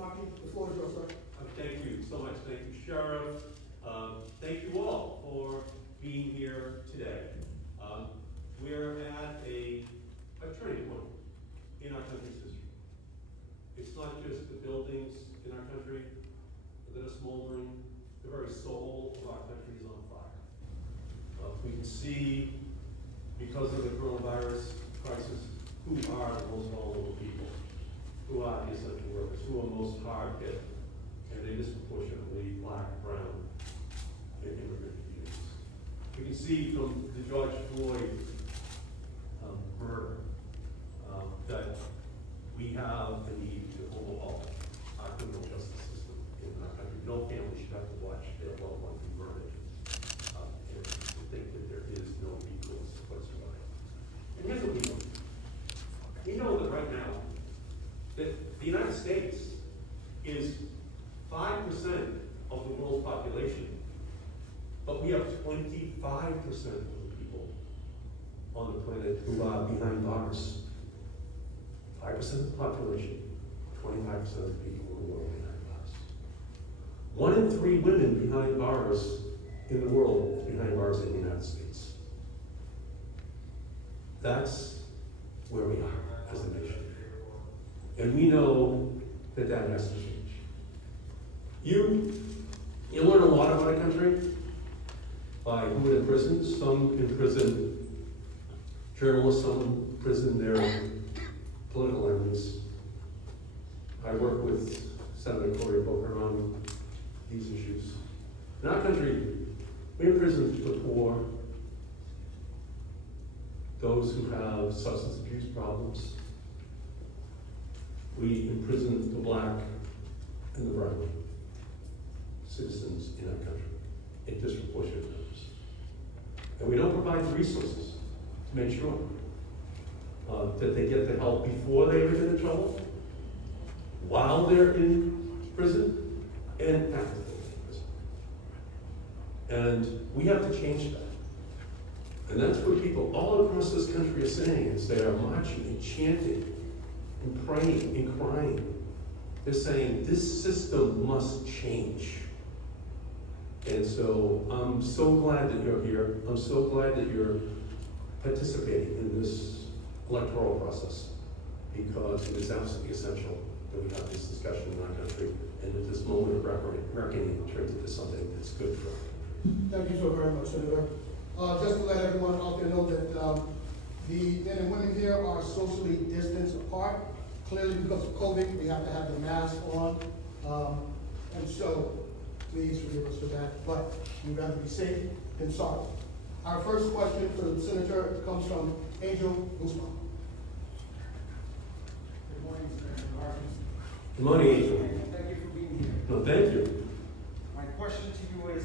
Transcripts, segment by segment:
Markey, the floor is yours, sir. Thank you so much. Thank you, Sheriff. Thank you all for being here today. We're at a turning point in our country's history. It's not just the buildings in our country that are smoldering, the very soul of our country is on fire. We can see, because of the coronavirus crisis, who are the most vulnerable people, who are the essential workers, who are most hard hit, and they disproportionately black, brown, and immigrant communities. We can see from the George Floyd murder that we have the need to overhaul our criminal justice system in our country. No family should have to watch their loved one be murdered and to think that there is no recourse whatsoever. And here's what we know. We know that right now, that the United States is 5% of the world's population, but we have 25% of the people on the planet who are behind bars. 5% of the population, 25% of the people in the world behind bars. 1 in 3 women behind bars in the world is behind bars in the United States. That's where we are as a nation. And we know that that has to change. You learn a lot about a country by who in prison. Some imprison journalists, some imprison their political enemies. I work with Senator Ed Markey on these issues. In our country, we imprison the poor, those who have substance abuse problems. We imprison the black and the brown citizens in our country in disproportionate numbers. And we don't provide the resources to make sure that they get the help before they ever get in trouble, while they're in prison, and after they're in prison. And we have to change that. And that's what people all across this country are saying, is they are marching and chanting and praying and crying. They're saying this system must change. And so I'm so glad that you're here. I'm so glad that you're participating in this electoral process, because it is absolutely essential that we have this discussion in our country, and at this moment of reckoning turns into something that's good for our country. Thank you so very much, Senator. Just to let everyone out there know that the men and women here are socially distanced apart. Clearly, because of COVID, we have to have the mask on. And so, please forgive us for that. But we'd rather be safe than sorry. Our first question for the Senator comes from Angel Guzman. Good morning, Senator Markey. Good morning, Angel. Thank you for being here. No, thank you. My question to you is,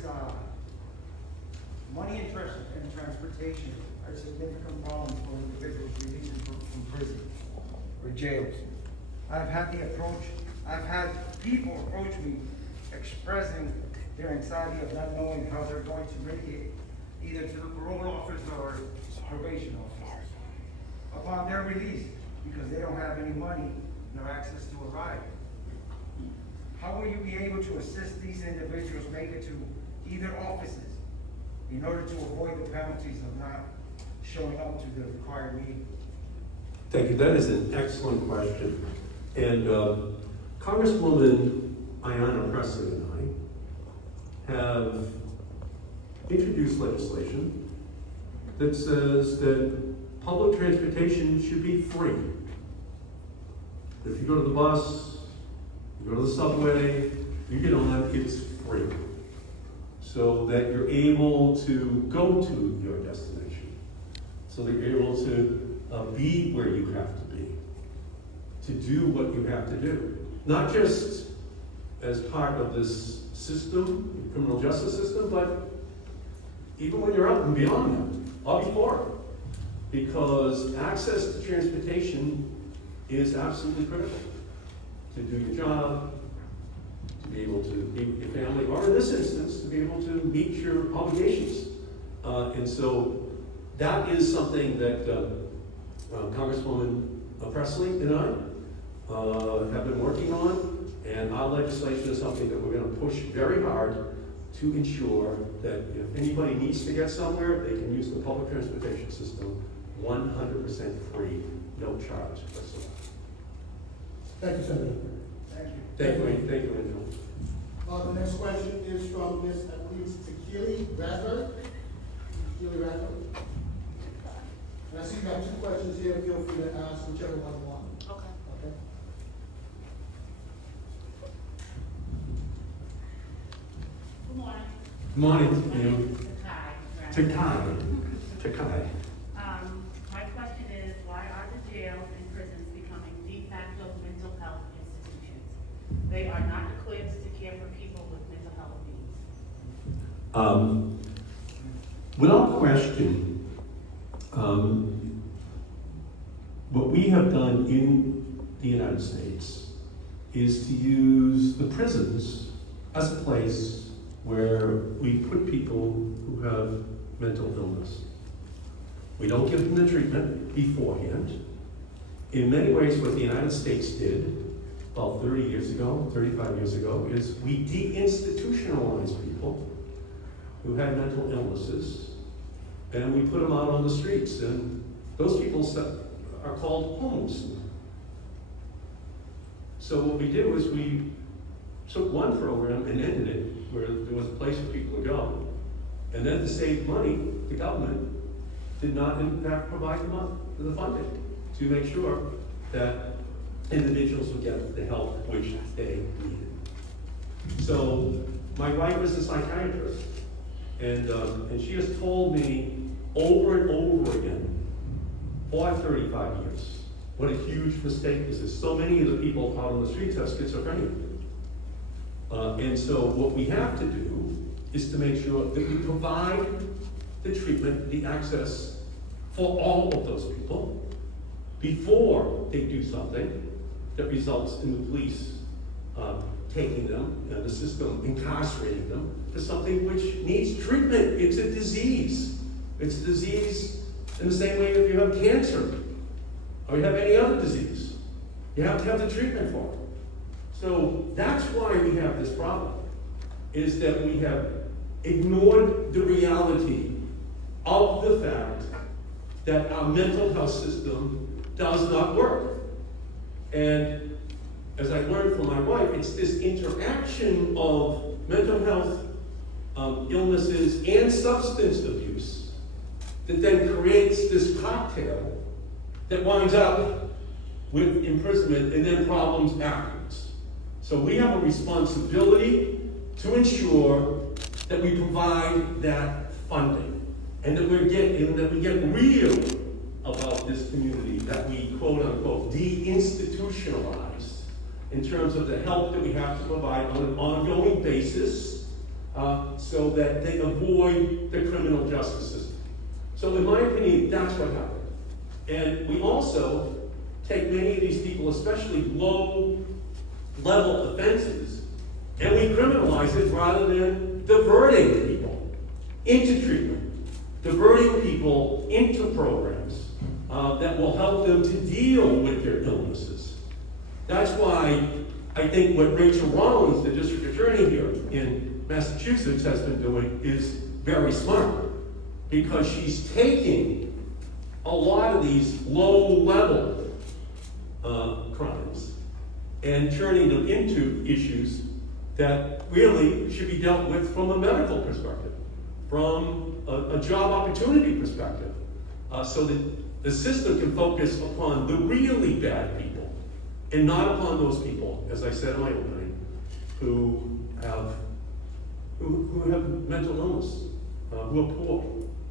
money and transportation are significant problems for individuals released from prison or jails. I've had people approach me expressing their anxiety of not knowing how they're going to make it, either to the parole office or probation office, upon their release, because they don't have any money nor access to a ride. How will you be able to assist these individuals make it to either offices in order to avoid the penalties of not showing up to the required meeting? Thank you. That is an excellent question. And Congresswoman Ayanna Pressley and I have introduced legislation that says that public transportation should be free. If you go to the bus, you go to the subway, you get on, it's free. So that you're able to go to your destination. So that you're able to be where you have to be. To do what you have to do. Not just as part of this system, the criminal justice system, but even when you're out and beyond that, or before. Because access to transportation is absolutely critical. To do your job, to be able to be with your family, or in this instance, to be able to meet your obligations. And so that is something that Congresswoman Pressley and I have been working on, And our legislation is something that we're gonna push very hard to ensure that if anybody needs to get somewhere, they can use the public transportation system 100% free, no charge whatsoever. Thank you, Senator. Thank you. Thank you, Angel. The next question is from Ms. Tequili Raspberry. Tequili Raspberry. And I see you have two questions here. Feel free to ask whichever one you want. Okay. Okay. Good morning. Morning, My you. name is Takai. Takai. My question is, why are the jails and prisons becoming de facto mental health institutions? They are not equipped to care for people with mental health needs. Without question, what we have done in the United States is to use the prisons as a place where we put people who have mental illness. We don't give them the treatment beforehand. In many ways, what the United States did about 30 years ago, 35 years ago, is we deinstitutionalized people who had mental illnesses, and we put them out on the streets, and those people are called homeless. So what we did was we took one program and ended it, where there was a place for people to go, and then to save money, the government did not in fact provide them the funding to make sure that individuals would get the help which they needed. So my wife is a psychiatrist, and she has told me over and over again, for 35 years, what a huge mistake this is. So many of the people out on the streets have schizophrenia. And so what we have to do is to make sure that we provide the treatment, the access for all of those people before they do something that results in the police taking them, and the system incarcerating them for something which needs treatment. It's a disease. It's a disease in the same way if you have cancer or you have any other disease. You have to have the treatment for it. So that's why we have this problem, is that we have ignored the reality of the fact that our mental health system does not work. And as I learned from my wife, it's this interaction of mental health illnesses and substance abuse that then creates this cocktail that winds up with imprisonment and then problems afterwards. So we have a responsibility to ensure that we provide that funding and that we get real about this community that we quote unquote deinstitutionalize in terms of the help that we have to provide on an ongoing basis so that they avoid the criminal justice system. So in my opinion, that's what happened. And we also take many of these people, especially low-level offenses, and we criminalize it rather than diverting people into treatment, diverting people into programs that will help them to deal with their illnesses. That's why I think what Rachel Rollins, the district attorney here in Massachusetts, has been doing is very smart, because she's taking a lot of these low-level crimes and turning them into issues that really should be dealt with from a medical perspective, from a job opportunity perspective, so that the system can focus upon the really bad people and not upon those people, as I said in my opening, who have mental illness, who are poor,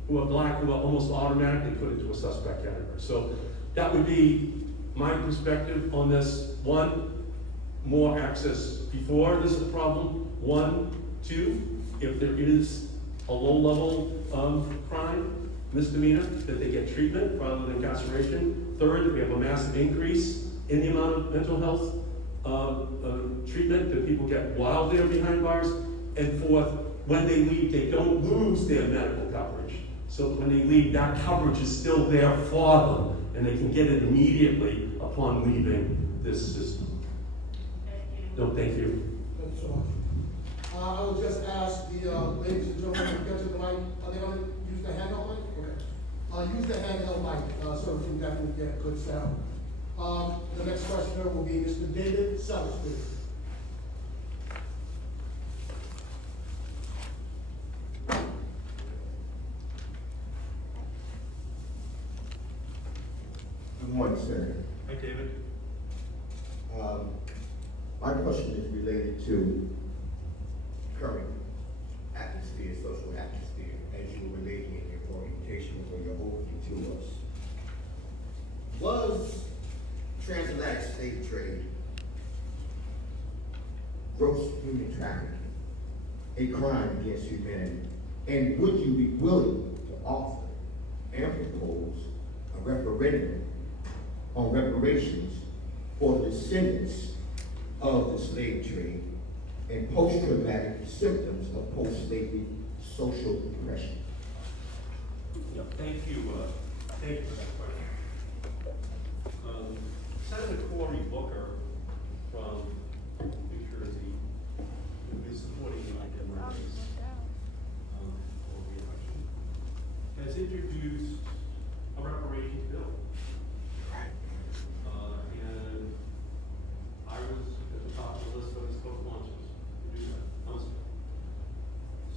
who are black, who are almost automatically put into a suspect category. So that would be my perspective on this. One, more access before this is a problem. One, two, if there is a low-level crime, misdemeanor, that they get treatment rather than incarceration. Third, that we have a massive increase in the amount of mental health treatment that people get while they're behind bars. And fourth, when they leave, they don't lose their medical coverage. So when they leave, that coverage is still there for them, and they can get it immediately upon leaving this system. Thank you. No, thank you. Thank you so much. I will just ask the ladies and gentlemen to get to the mic. Are they going to use the handheld mic? Okay. Use the handheld mic so we can definitely get a good sound. The next questioner will be Mr. David Sellers, please. Good morning, Senator. Hi, David. My question is related to current atmosphere, social atmosphere, as you were relating in your orientation or your opening to us. Was transatlantic slave trade, gross human trafficking, a crime against humanity? And would you be willing to offer and propose a referendum on reparations for the descendants of the slave trade and post-traumatic symptoms of post-slavery social depression? Yeah, thank you for that question. Senator Cory Booker from New Jersey, who is supporting the Ed Markey for re-election, has introduced a reparations bill. And I was at the top of the list of his co-sponsors to do that, honestly.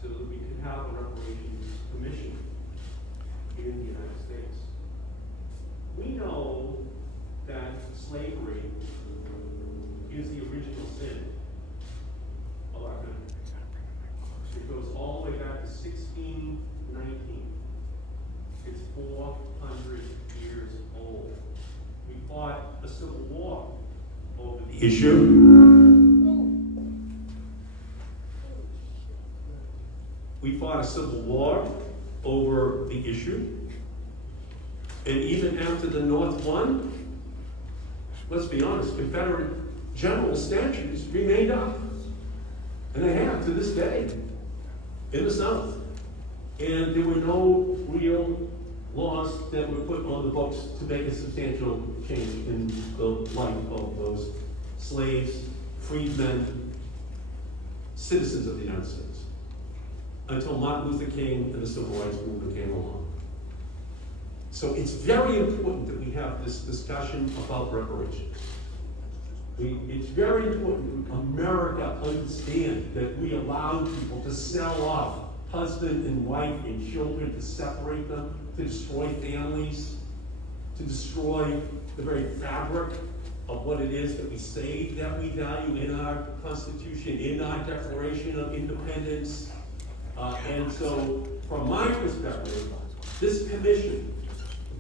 So that we could have a reparations commission in the United States. We know that slavery is the original sin of our country. It goes all the way back to 1619. It's 400 years old. We fought a civil war over the issue. We fought a civil war over the issue. And even after the North won, let's be honest, Confederate general statutes remained up. And they have to this day in the South. And there were no real laws that were put on the books to make a substantial change in the life of those slaves, freedmen, citizens of the United States, until Martin Luther King and the Civil Rights Movement came along. So it's very important that we have this discussion about reparations. It's very important that America understand that we allow people to sell off husband and wife and children, to separate them, to destroy families, to destroy the very fabric of what it is that we say that we value in our Constitution, in our Declaration of Independence. And so, from my perspective, this commission,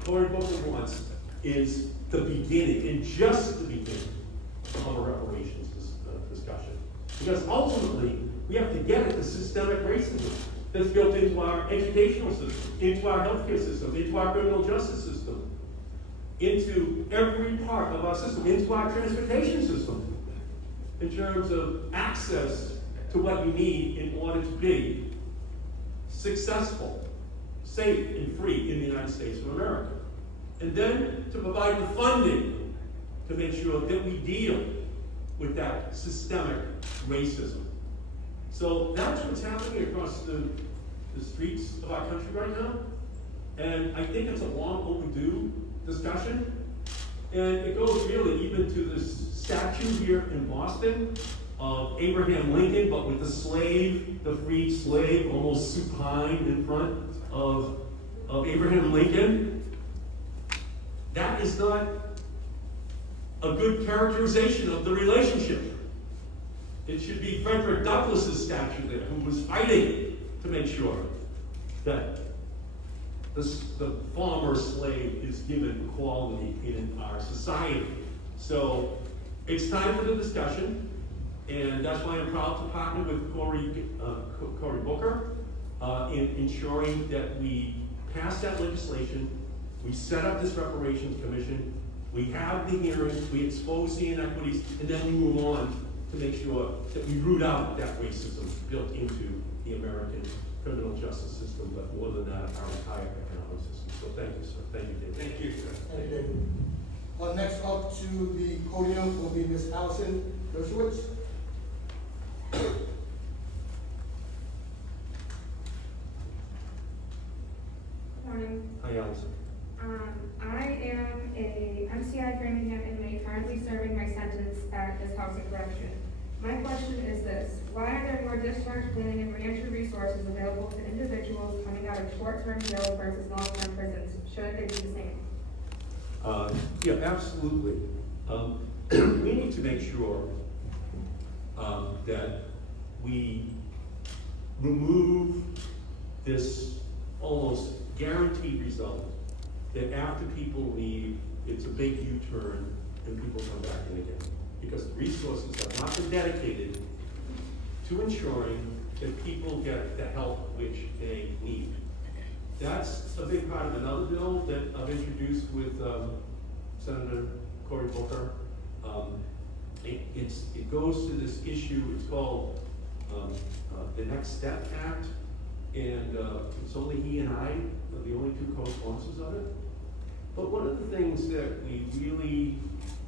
Cory Booker wants, is the beginning, and just the beginning, of a reparations discussion. Because ultimately, we have to get at the systemic racism that's built into our educational system, into our healthcare system, into our criminal justice system, into every part of our system, into our transportation system, in terms of access to what you need in order to be successful, safe, and free in the United States of America. And then to provide the funding to make sure that we deal with that systemic racism. So that's what's happening across the streets of our country right now. And I think it's a long overdue discussion. And it goes really even to this statue here in Boston of Abraham Lincoln, but with the slave, the freed slave, almost supine in front of Abraham Lincoln. That is not a good characterization of the relationship. It should be Frederick Douglass's statue there, who was fighting to make sure that the former slave is given equality in our society. So it's time for the discussion, and that's why I'm proud to partner with Cory Booker in ensuring that we pass that legislation, we set up this reparations commission, we have the hearings, we expose the inequities, and then we move on to make sure that we root out that racism built into the American criminal justice system, but more than that, our entire economic system. So thank you, sir. Thank you, David. Thank you, sir. Thank you, David. Next up to the podium will be Ms. Allison Dershowitz. House and Correction. My question is this: why are there more discharge planning and reentry resources available to individuals coming out of short-term jail versus long-term prisons? Shouldn't they be the same? Yeah, absolutely. We need to make sure that we remove this almost guaranteed result that after people leave, it's a big U-turn and people come back in again. Because the resources have not been dedicated to ensuring that people get the help which they need. That's a big part of another bill that I've introduced with Senator Cory Booker. It goes to this issue, it's called the Next Step Act, and it's only he and I are the only two co-sponsors of it. But one of the things that we really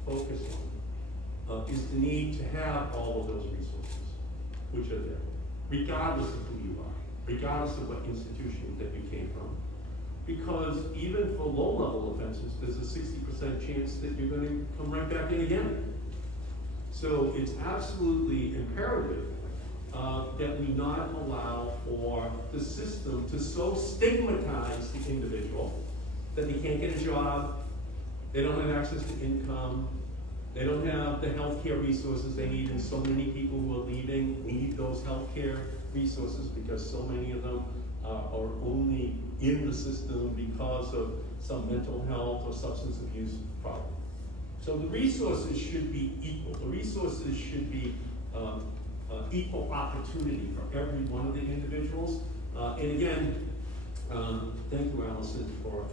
focus on is the need to have all of those resources, which are there, regardless of who you are, regardless of what institution that you came from. Because even for low-level offenses, there's a 60% chance that you're going to come right back in again. So it's absolutely imperative that we not allow for the system to so stigmatize the individual that they can't get a job, they don't have access to income, they don't have the health care resources they need, and so many people who are leaving need those health care resources because so many of them are only in the system because of some mental health or substance abuse problem. So the resources should be equal. The resources should be equal opportunity for every one of the individuals. And again, thank you, Allison, for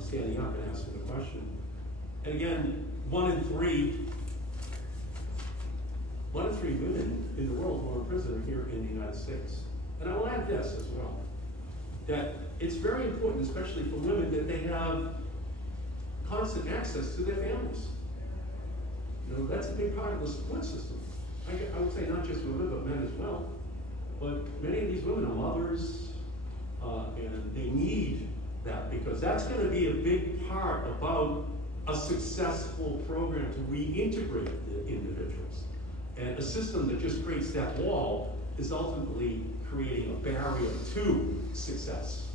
standing up and asking the question. And again, one in three women in the world who are in prison are here in the United States. And I will add this as well, that it's very important, especially for women, that they have constant access to their families. You know, that's a big part of the support system. I would say not just women, but men as well. But many of these women are mothers, and they need that, because that's going to be a big part about a successful program to reintegrate the individuals. And a system that just creates that wall is ultimately creating a barrier to success.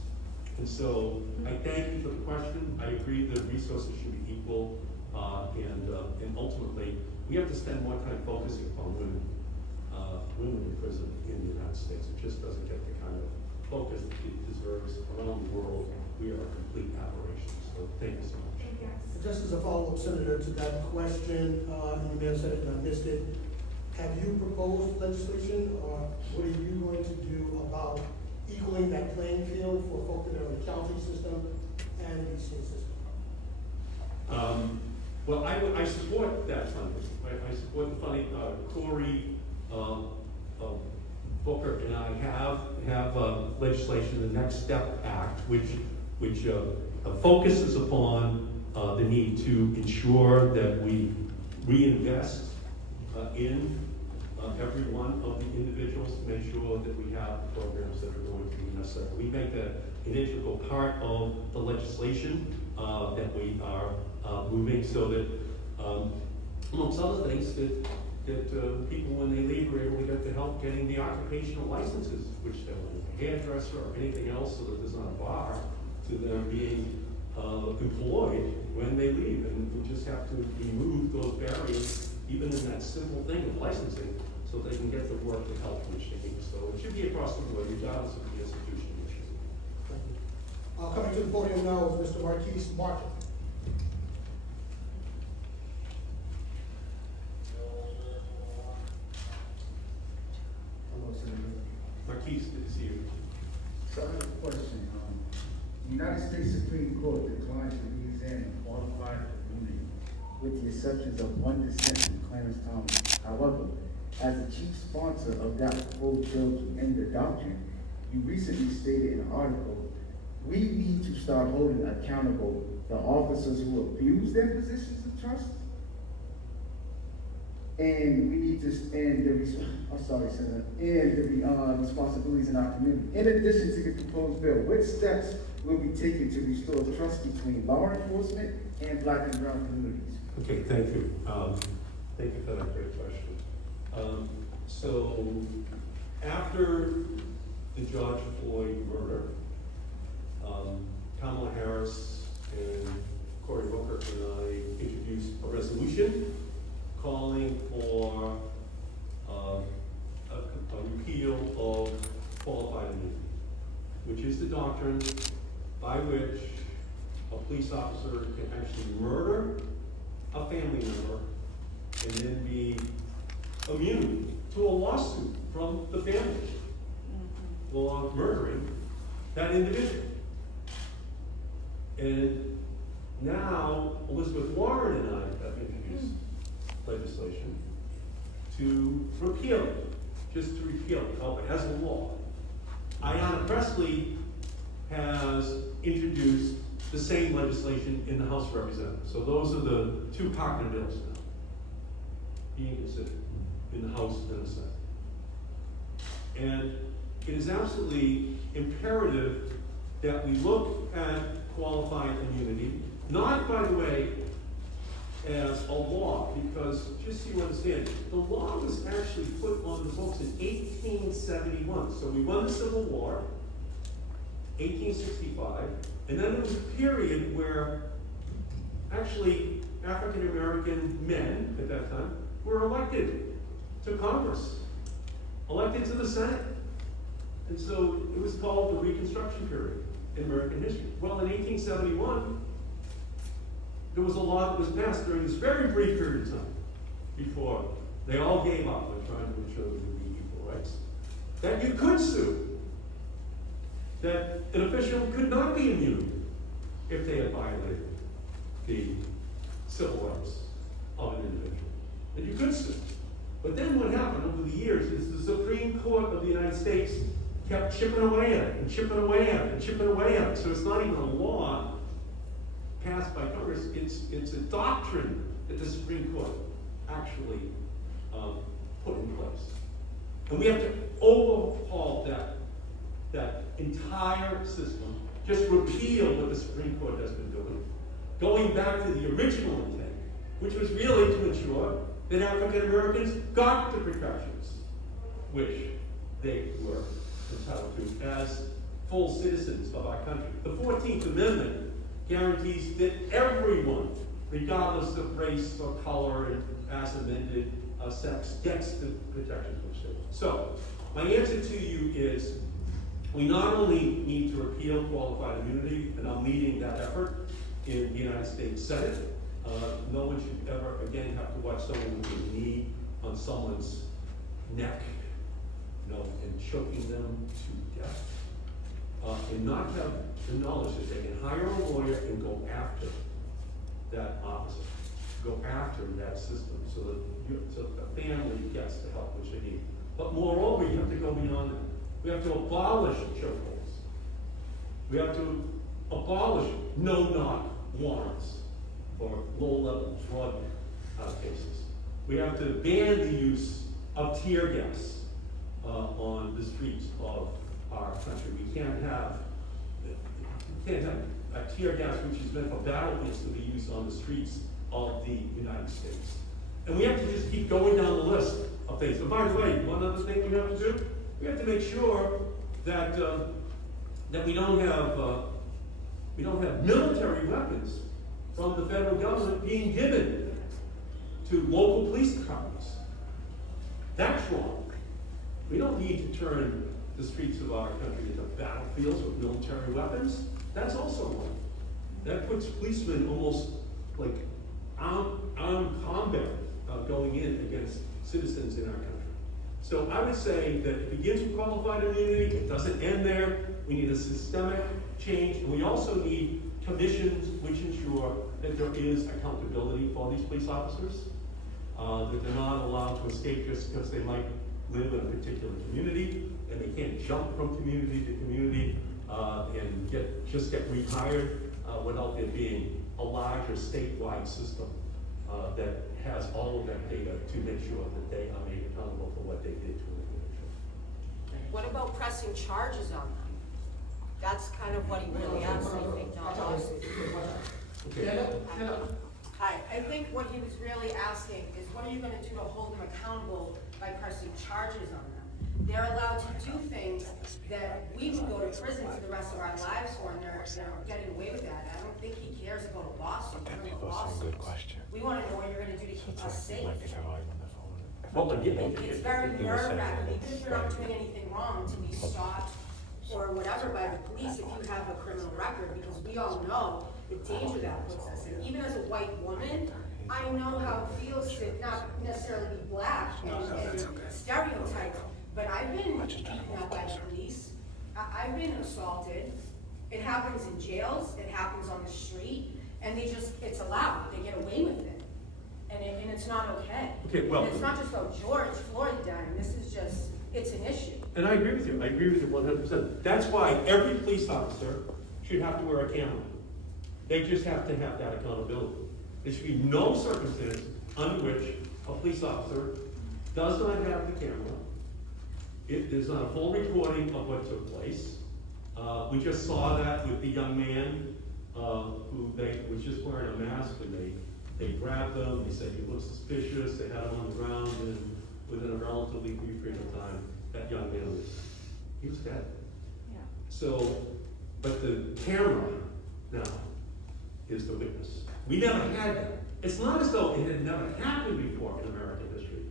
And so I thank you for the question. I agree that resources should be equal, and ultimately we have to spend more time focusing on women in prison in the United States. It just doesn't get the kind of focus it deserves around the world. We are a complete aberration. So thank you so much. Yes. Just as a follow-up, Senator, to that question, and you may have said it and I missed it, have you proposed legislation, or what are you going to do about equaling that playing field for folks that are in the county system and the state system? Well, I support that funding. I support the funding. Cory Booker and I have legislation, the Next Step Act, which focuses upon the need to ensure that we reinvest in every one of the individuals to make sure that we have programs that are going to be necessary. We make that an integral part of the legislation that we are moving, so that amongst other things, that people when they leave are able to get the help getting the occupational licenses, which they want, a hairdresser or anything else, so that there's not a bar to them being employed when they leave. And we just have to remove those barriers, even in that simple thing of licensing, so they can get the work and help which they need. So it should be across the board, regardless of the institution. Thank you. Coming to the podium now is Mr. Markey. Hello, Senator. Marquise, good to see you. So I have a question. The United States Supreme Court declined to re-examine qualified immunity, with the exceptions of one dissent from Clarence Thomas. However, as the chief sponsor of that proposed bill to end the doctrine, you recently stated in an article, we need to start holding accountable the officers who abuse their positions of trust. And we need to end the responsibilities in our community. In addition to the proposed bill, what steps will be taken to restore trust between law enforcement and Black and brown communities? Okay, thank you. Thank you for that great question. So, after the George Floyd murder, Kamala Harris and Cory Booker and I introduced a resolution calling for a repeal of qualified immunity, which is the doctrine by which a police officer can actually murder a family member and then be immune to a lawsuit from the family for murdering that individual. And now Elizabeth Warren and I have introduced legislation to repeal it, just to repeal it as a law. Ayanna Pressley has introduced the same legislation in the House of Representatives. So those are the two partner bills now being considered in the House and the Senate. And it is absolutely imperative that we look at qualified immunity, not, by the way, as a law, because just so you understand, the law was actually put on the books in 1871. So we won the Civil War, 1865, and then there was a period where actually African American men at that time were elected to Congress, elected to the Senate. And so it was called the Reconstruction period in American history. Well, in 1871, there was a law that was passed during this very brief period of time before they all gave up on trying to ensure there would be equal rights, that you could sue, that an official could not be immune if they had violated the civil rights of an individual, that you could sue. But then what happened over the years is the Supreme Court of the United States kept chipping away at it, and chipping away at it, and chipping away at it. So it's not even a law passed by Congress, it's a doctrine that the Supreme Court actually put in place. And we have to overhaul that entire system, just repeal what the Supreme Court has been doing, going back to the original intent, which was really to ensure that African Americans got the protections which they were entitled to as full citizens of our country. The 14th Amendment guarantees that everyone, regardless of race or color and as amended sex, gets the protections which they want. So, my answer to you is, we not only need to repeal qualified immunity, and I'm leading that effort in the United States Senate. No one should ever again have to watch someone with a knee on someone's neck, and choking them to death. And not have the knowledge that they can hire a lawyer and go after that officer, go after that system, so that the family gets the help which they need. But moreover, you have to go beyond that. We have to abolish chokeholds. We have to abolish no-knock warrants for low-level drug cases. We have to ban the use of tear gas on the streets of our country. We can't have a tear gas which is meant for battlefields to be used on the streets of the United States. And we have to just keep going down the list of things. And by the way, one other thing we have to do, we have to make sure that that we don't have military weapons from the federal government being given to local police departments. That's wrong. We don't need to turn the streets of our country into battlefields with military weapons. That's also wrong. That puts policemen almost like armed combat going in against citizens in our country. So I would say that it begins with qualified immunity. It doesn't end there. We need a systemic change, and we also need commissions which ensure that there is accountability for these police officers, that they're not allowed to escape just because they might live in a particular community, and they can't jump from community to community and get rehired without there being a larger statewide system that has all of that data to make sure that they are made accountable for what they did to an individual. What about pressing charges on them? That's kind of what he really asked, I think, John. Okay. Hi, I think what he was really asking is what are you gonna do to hold them accountable by pressing charges on them? They're allowed to do things that we would go to prison for the rest of our lives for, and they're getting away with that. I don't think he cares about a lawsuit. We wanna know what you're gonna do to keep us safe. Well, It's very nerve-wracking, even if you're not doing anything wrong, to be stopped or whatever by the police if you have a criminal record, because we all know the danger that puts us in. Even as a white woman, I know how it feels to not necessarily be black and stereotyped, but I've been beaten up by the police. I've been assaulted. It happens in jails, it happens on the street, and it's allowed, they get away with it. And it's not okay. Okay, well. And it's not just about George Floyd dying, this is just, it's an issue. And I agree with you. I agree with you 100%. That's why every police officer should have to wear a camera. They just have to have that accountability. There should be no circumstance under which a police officer does not have the camera. There's not a full recording of what took place. We just saw that with the young man who was just wearing a mask, and they grabbed him. They said he looked suspicious. They had him on the ground, and within a relatively brief period of time, that young man was dead. Yeah. So, but the camera now is the witness. We never had that. It's not as though it had never happened before in American history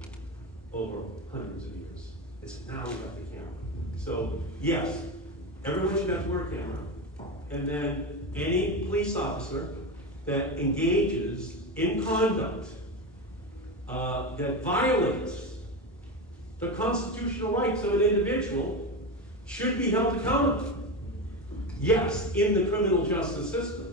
over hundreds of years. It's now we got the camera. So, yes, everyone should have to wear a camera. And then any police officer that engages in conduct that violates the constitutional rights of an individual should be held accountable. Yes, in the criminal justice system.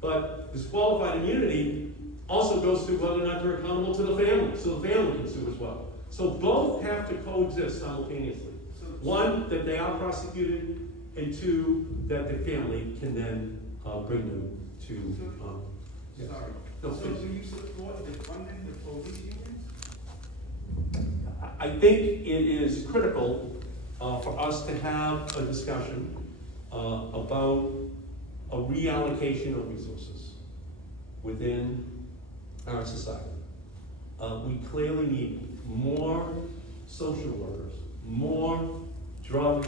But disqualified immunity also goes to whether or not they're accountable to the family, so the family can sue as well. So both have to coexist simultaneously. One, that they are prosecuted, and two, that the family can then bring them to. Yes. Sorry. No, So please. do you support the funding the police unions? I think it is critical for us to have a discussion about a reallocation of resources within our society. We clearly need more social workers, more drug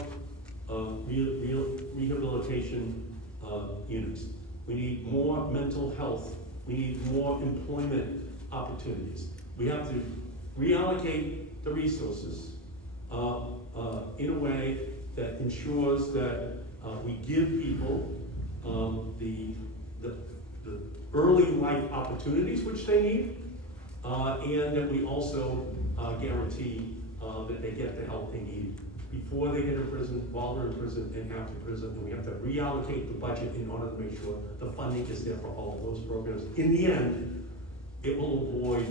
rehabilitation units. We need more mental health. We need more employment opportunities. We have to reallocate the resources in a way that ensures that we give people the early life opportunities which they need, and that we also guarantee that they get the help they need before they get in prison, while they're in prison, and after prison. And we have to reallocate the budget in order to make sure the funding is there for all of those programs. In the end, it will avoid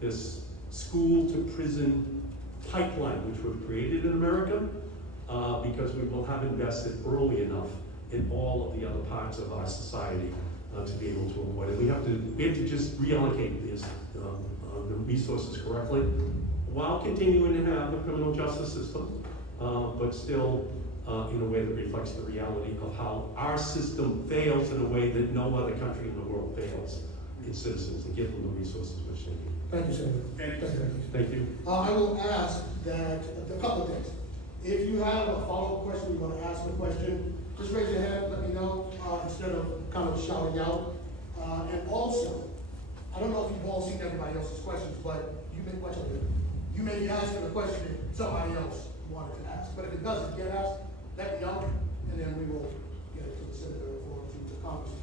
this school to prison pipeline which we've created in America, because we will have invested early enough in all of the other parts of our society to be able to avoid it. We have to just reallocate the resources correctly while continuing to have a criminal justice system, but still in a way that reflects the reality of how our system fails in a way that no other country in the world fails its citizens, to give them the resources which they need. Thank you, Senator. Thank you. I will ask that, a couple of things. If you have a follow-up question, you want to ask a question, just raise your hand, let me know, instead of kind of shouting out. And also, I don't know if you've all seen everybody else's questions, but you may be asking a question somebody else wanted to ask. But if it doesn't get asked, let me know, and then we will get it to the senator or to the congressman.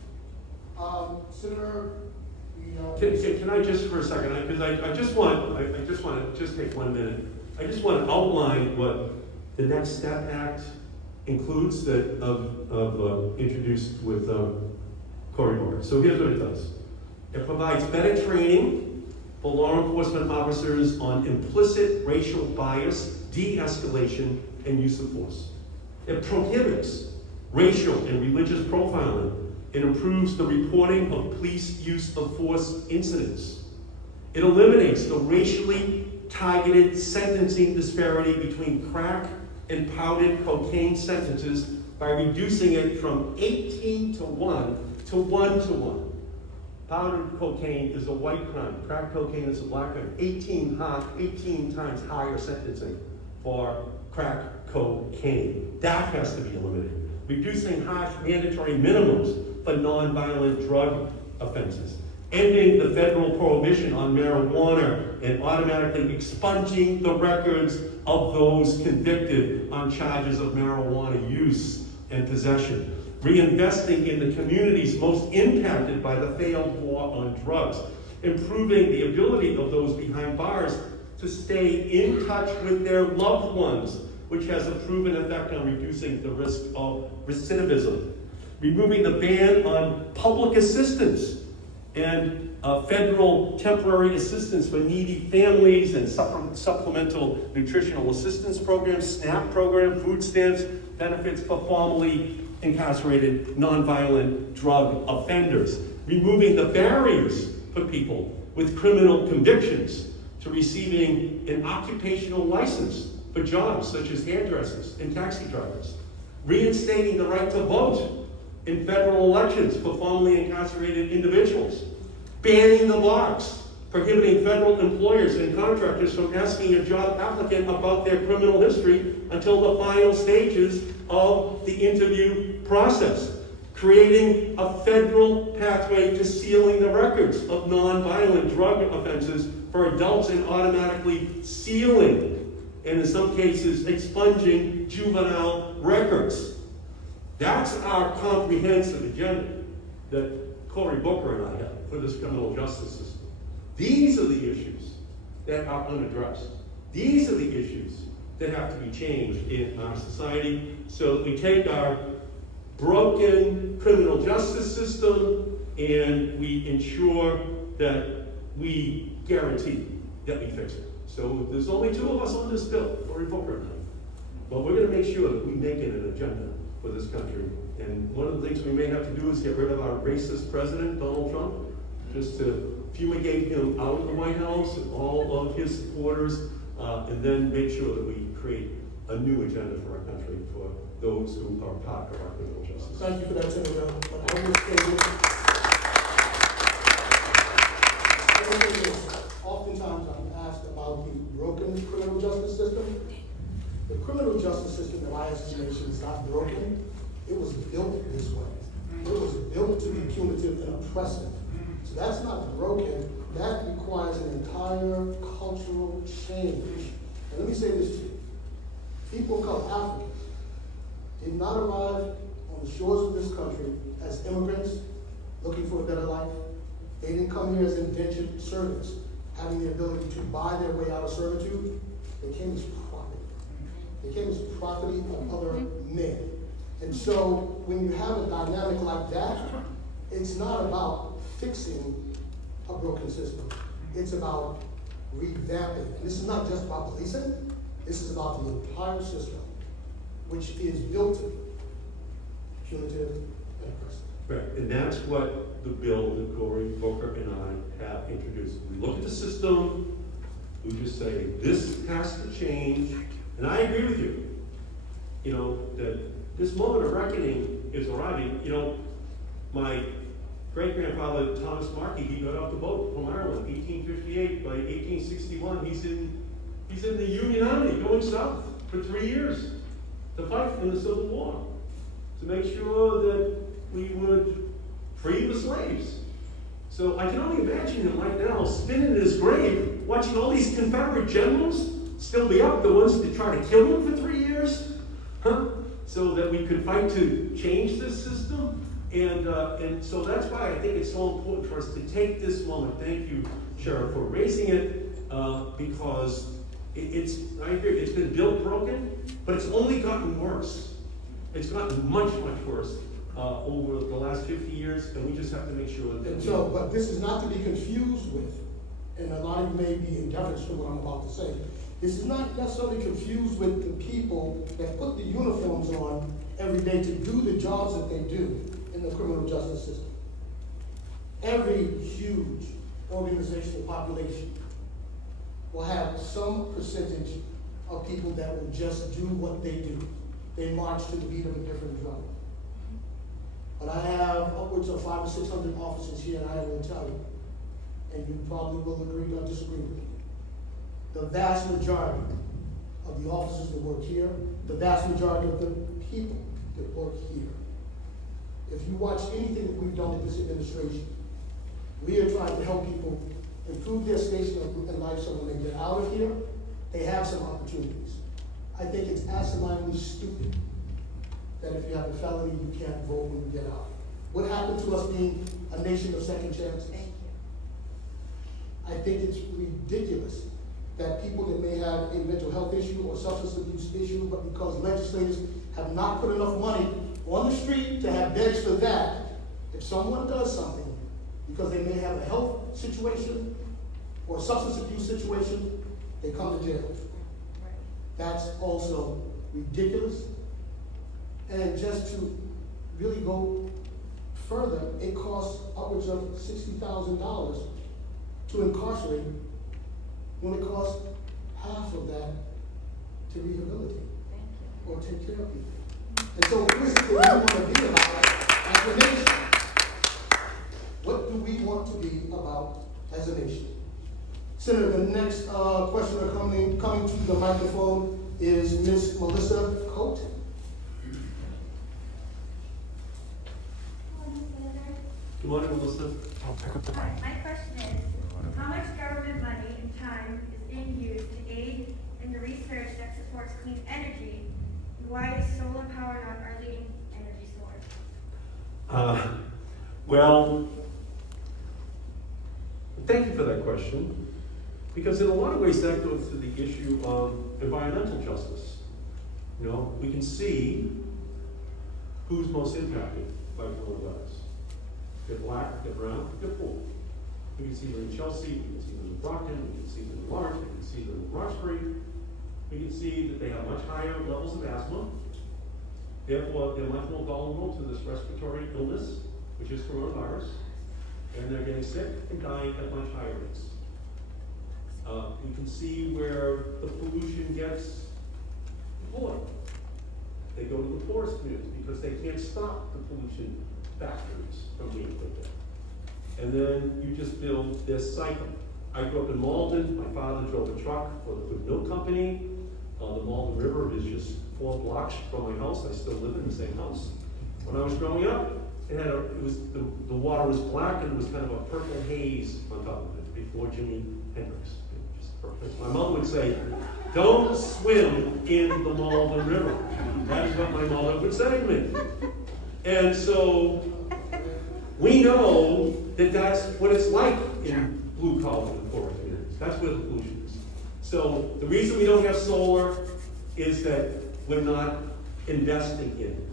Senator, Can I just for a second, because I just want to just take 1 minute. I just want to outline what the Next Step Act includes that introduced with Cory Booker. So here's what it does. It provides better training for law enforcement officers on implicit racial bias, de-escalation, and use of force. It prohibits racial and religious profiling. It improves the reporting of police use of force incidents. It eliminates the racially targeted sentencing disparity between crack and powdered cocaine sentences by reducing it from 18 to 1 to 1 to 1. Powdered cocaine is a white crime. Crack cocaine is a black crime. 18 times higher sentencing for crack cocaine. That has to be eliminated. Reducing harsh mandatory minimums for nonviolent drug offenses. Ending the federal prohibition on marijuana and automatically expunging the records of those convicted on charges of marijuana use and possession. Reinvesting in the communities most impacted by the failed war on drugs. Improving the ability of those behind bars to stay in touch with their loved ones, which has a proven effect on reducing the risk of recidivism. Removing the ban on public assistance and federal temporary assistance for needy families and supplemental nutritional assistance programs, SNAP program, food stamps, benefits for formerly incarcerated nonviolent drug offenders. Removing the barriers for people with criminal convictions to receiving an occupational license for jobs such as hairdressers and taxi drivers. Reinstating the right to vote in federal elections for formerly incarcerated individuals. Banning the box, prohibiting federal employers and contractors from asking a job applicant about their criminal history until the final stages of the interview process. Creating a federal pathway to sealing the records of nonviolent drug offenses for adults and automatically sealing, and in some cases expunging juvenile records. That's our comprehensive agenda that Cory Booker and I have for this criminal justice system. These are the issues that are unaddressed. These are the issues that have to be changed in our society so that we take our broken criminal justice system and we ensure that we guarantee that we fix it. So there's only two of us on this bill, Cory Booker and I. But we're going to make sure that we make it an agenda for this country. And one of the things we may have to do is get rid of our racist president, Donald Trump, just to fumigate him out of the White House and all of his supporters, and then make sure that we create a new agenda for our country, for those who are part of our criminal justice. Thank you for that, Senator. But I will say this. Oftentimes I'm asked about the broken criminal justice system. The criminal justice system in my estimation is not broken. It was built this way. It was built to be punitive and oppressive. So that's not broken. That requires an entire cultural change. And let me say this to you. People of color, Africans, did not arrive on the shores of this country as immigrants looking for a better life. They didn't come here as indentured servants, having the ability to buy their way out of servitude. They came as property. They came as property of other men. And so when you have a dynamic like that, it's not about fixing a broken system. It's about revamping. And this is not just about policing. This is about the entire system, which is built to be punitive and oppressive. Right, and that's what the bill that Cory Booker and I have introduced. We look at the system, we just say, this has to change. And I agree with you, that this moment of reckoning is arriving. My great-grandfather, Thomas Markey, he got off the boat from Ireland, 1858. By 1861, he's in the Union Army going south for 3 years to fight in the Civil War, to make sure that we would free the slaves. So I can only imagine him right now, spinning in his grave, watching all these Confederate generals still be up, the ones that try to kill him for 3 years, so that we could fight to change this system. And so that's why I think it's so important for us to take this moment. Thank you, Sheriff, for raising it, because I agree, it's been built broken, but it's only gotten worse. It's gotten much, much worse over the last 50 years, and we just have to make sure that. But this is not to be confused with, and a lot of you may be in deference to what I'm about to say. This is not necessarily confused with the people that put the uniforms on every day to do the jobs that they do in the criminal justice system. Every huge organizational population will have some percentage of people that will just do what they do. They march to the beat of a different drum. But I have upwards of 500 or 600 officers here, and I will tell you, and you probably will agree or disagree with me. The vast majority of the officers that work here, the vast majority of the people that work here, if you watch anything that we've done in this administration, we are trying to help people improve their station in life so when they get out of here, they have some opportunities. I think it's asininely stupid that if you have a felony, you can't vote when you get out. What happened to us being a nation of second chances? Thank you. I think it's ridiculous that people that may have a mental health issue or substance abuse issue, but because legislators have not put enough money on the street to have beds for that, if someone does something because they may have a health situation or a substance abuse situation, they come to jail. That's also ridiculous. And just to really go further, it costs upwards of $60,000 to incarcerate when it costs half of that to rehabilitate or take care of people. And so here's the thing we want to be about as a nation. What do we want to be about as a nation? Senator, the next questioner coming to the microphone is Ms. Melissa Coate. Good morning, Melissa. Hi, my question is, how much government money and time is being used to aid in the research that supports clean energy? And why is solar power not our leading energy source? Well, thank you for that question, because in a lot of ways that goes to the issue of environmental justice. You know, we can see who's most impacted by coronavirus. They're black, they're brown, they're poor. We can see them in Chelsea, we can see them in Brockton, we can see them in Lawrence, we can see them in Roxbury. We can see that they have much higher levels of asthma. Therefore, they're much more vulnerable to this respiratory illness, which is coronavirus. And they're getting sick and dying at much higher rates. We can see where the pollution gets deployed. They go to the poorest communities because they can't stop the pollution factories from being put there. And then you just build this cycle. I grew up in Malden. My father drove a truck for the Good Milk Company. The Malden River is just 4 blocks from my house. I still live in the same house. When I was growing up, the water was black and it was kind of a purple haze on top of it before Jimi Hendrix. Just perfect. My mother would say, "Don't swim in the Malden River." That is what my mother would say to me. And so we know that that's what it's like in blue collar and poorer communities. That's where the pollution is. So the reason we don't have solar is that we're not investing in it.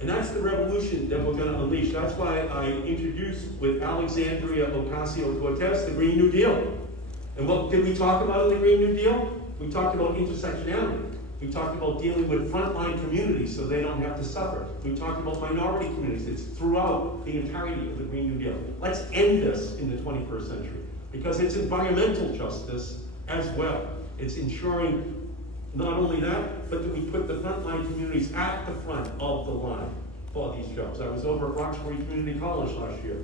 And that's the revolution that we're going to unleash. That's why I introduced with Alexandria Ocasio-Cortez the Green New Deal. And what did we talk about in the Green New Deal? We talked about intersectionality. We talked about dealing with frontline communities so they don't have to suffer. We talked about minority communities. It's throughout the entirety of the Green New Deal. Let's end this in the 21st century because it's environmental justice as well. It's ensuring not only that, but that we put the frontline communities at the front of the line for these jobs. I was over at Roxbury Community College last year.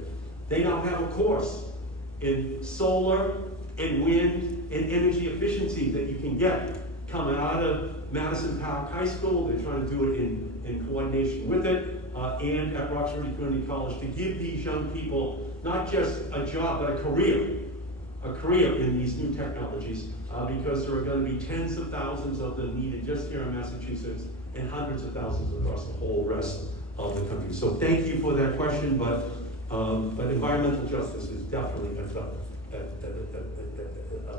They now have a course in solar and wind and energy efficiency that you can get coming out of Madison Park High School. They're trying to do it in coordination with it, and at Roxbury Community College to give these young people not just a job, but a career in these new technologies, because there are going to be tens of thousands of them needed just here in Massachusetts and hundreds of thousands across the whole rest of the country. So thank you for that question, but environmental justice is definitely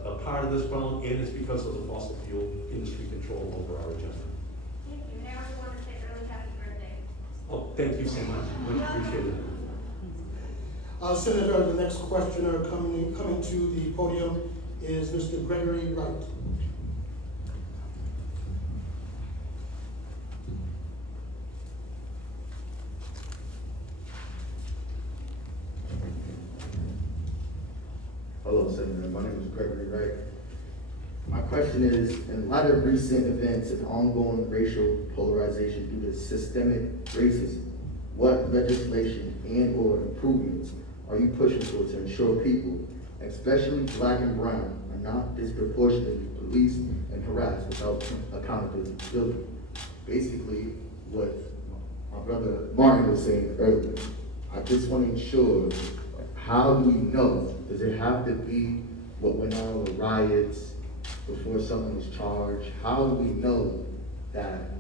a part of this problem, and it's because of the fossil fuel industry control over our agenda. Thank you. And I also want to say early happy birthday. Oh, thank you so much. Much appreciated. Senator, the next questioner coming to the podium is Mr. Gregory Wright. Hello, Senator. My name is Gregory Wright. My question is, in light of recent events and ongoing racial polarization due to systemic racism, what legislation and or improvements are you pushing for to ensure people, especially black and brown, are not disproportionately policed and harassed without accountability? Basically, what my brother Martin was saying earlier. I just want to ensure, how do we know? Does it have to be what went on with riots before someone was charged? How do we know that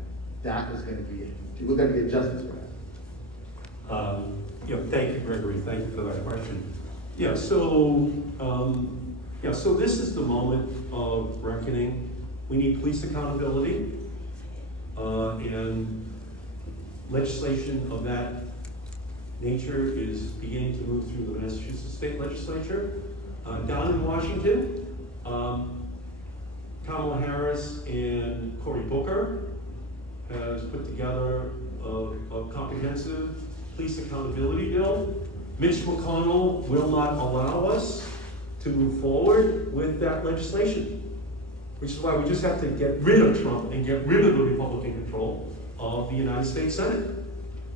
that is going to be, we're going to get justice for that? Thank you, Gregory. Thank you for that question. So this is the moment of reckoning. We need police accountability, and legislation of that nature is beginning to move through the Massachusetts State Legislature. Down in Washington, Kamala Harris and Cory Booker has put together a comprehensive police accountability bill. Mitch McConnell will not allow us to move forward with that legislation, which is why we just have to get rid of Trump and get rid of the Republican control of the United States Senate.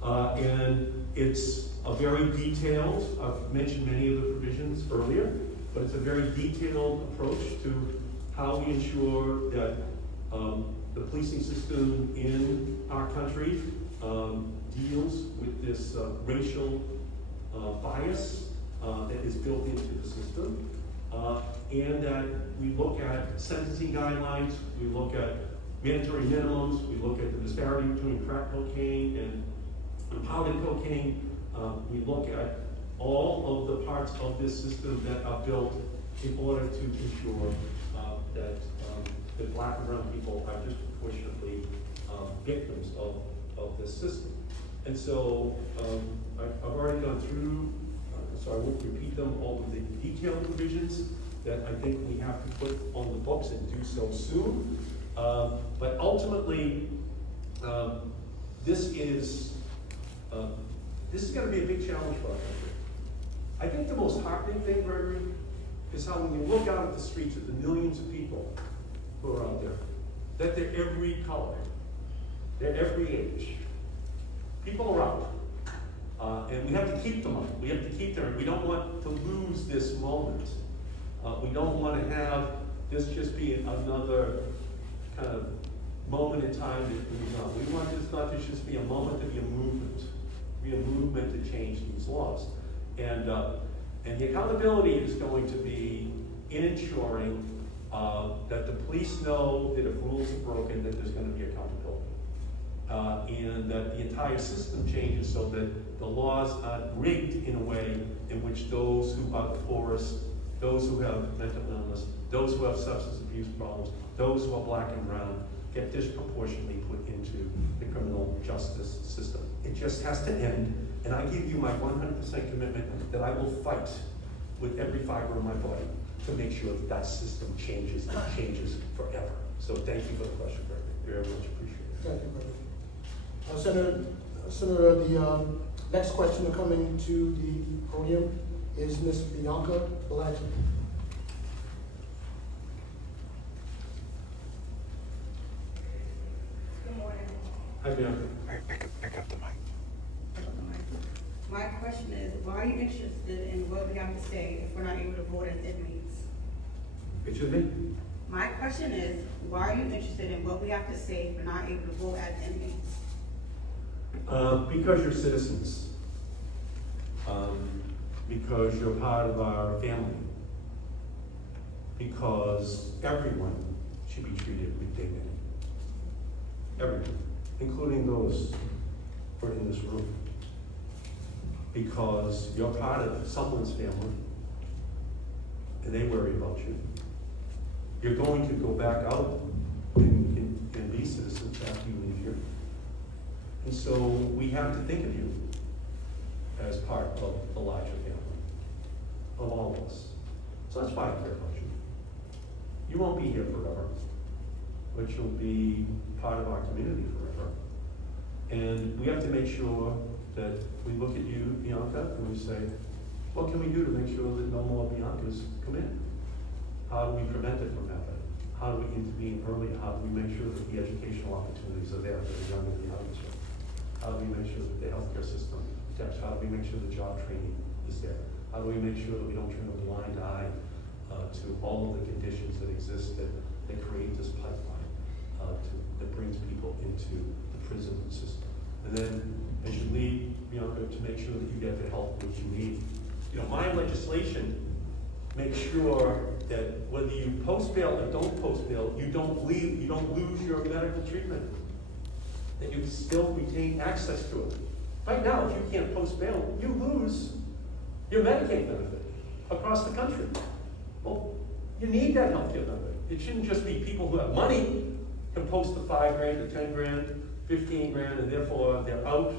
And it's a very detailed, I've mentioned many of the provisions earlier, but it's a very detailed approach to how we ensure that the policing system in our country deals with this racial bias that is built into the system, and that we look at sentencing guidelines, we look at mandatory minimums, we look at the disparity between crack cocaine and powdered cocaine. We look at all of the parts of this system that are built in order to ensure that black and brown people are disproportionately victims of this system. And so I've already gone through, so I won't repeat them, all of the detailed provisions that I think we have to put on the books and do so soon. But ultimately, this is going to be a big challenge for our country. I think the most heartening thing, Gregory, is how when you look out at the streets at the millions of people who are out there, that they're every color, they're every age. People are out, and we have to keep them up. We have to keep them. We don't want to lose this moment. We don't want to have this just be another kind of moment in time that moves on. We want this not to just be a moment, to be a movement. To be a movement to change these laws. And the accountability is going to be in ensuring that the police know that if rules are broken, that there's going to be accountability. And that the entire system changes so that the laws aren't rigged in a way in which those who are the poorest, those who have mental illness, those who have substance abuse problems, those who are black and brown, get disproportionately put into the criminal justice system. It just has to end, and I give you my 100% commitment that I will fight with every fiber of my body to make sure that that system changes and changes forever. So thank you for the question, Gregory. Very much appreciated. Thank you, Gregory. Senator, the next question coming to the podium is Ms. Bianca Bellagio. Good morning. Hi, Bianca. Pick up the mic. My question is, why are you interested in what we have to say if we're not able to vote as inmates? Excuse me? My question is, why are you interested in what we have to say if we're not able to vote as inmates? Because you're citizens. Because you're part of our family. Because everyone should be treated with dignity. Everyone, including those who are in this room. Because you're part of someone's family, and they worry about you. You're going to go back out and be citizens after you leave here. And so we have to think of you as part of the larger family, of all of us. So that's why I care about you. You won't be here forever, but you'll be part of our community forever. And we have to make sure that we look at you, Bianca, and we say, what can we do to make sure that no more Biancas come in? How do we prevent it from happening? How do we intervene early? How do we make sure that the educational opportunities are there for the younger Biancas? How How do we make sure that the healthcare system protects? How do we make sure the job training is there? How do we make sure that we don't turn a blind eye to all of the conditions that exist that create this pipeline that brings people into the prison system? And then as you leave, to make sure that you get the help that you need. My legislation makes sure that whether you post bail or don't post bail, you don't lose your medical treatment, that you still retain access to it. Right now, if you can't post bail, you lose your Medicaid benefit across the country. Well, you need that healthcare benefit. It shouldn't just be people who have money can post the $5,000 to $10,000, $15,000, and therefore they're out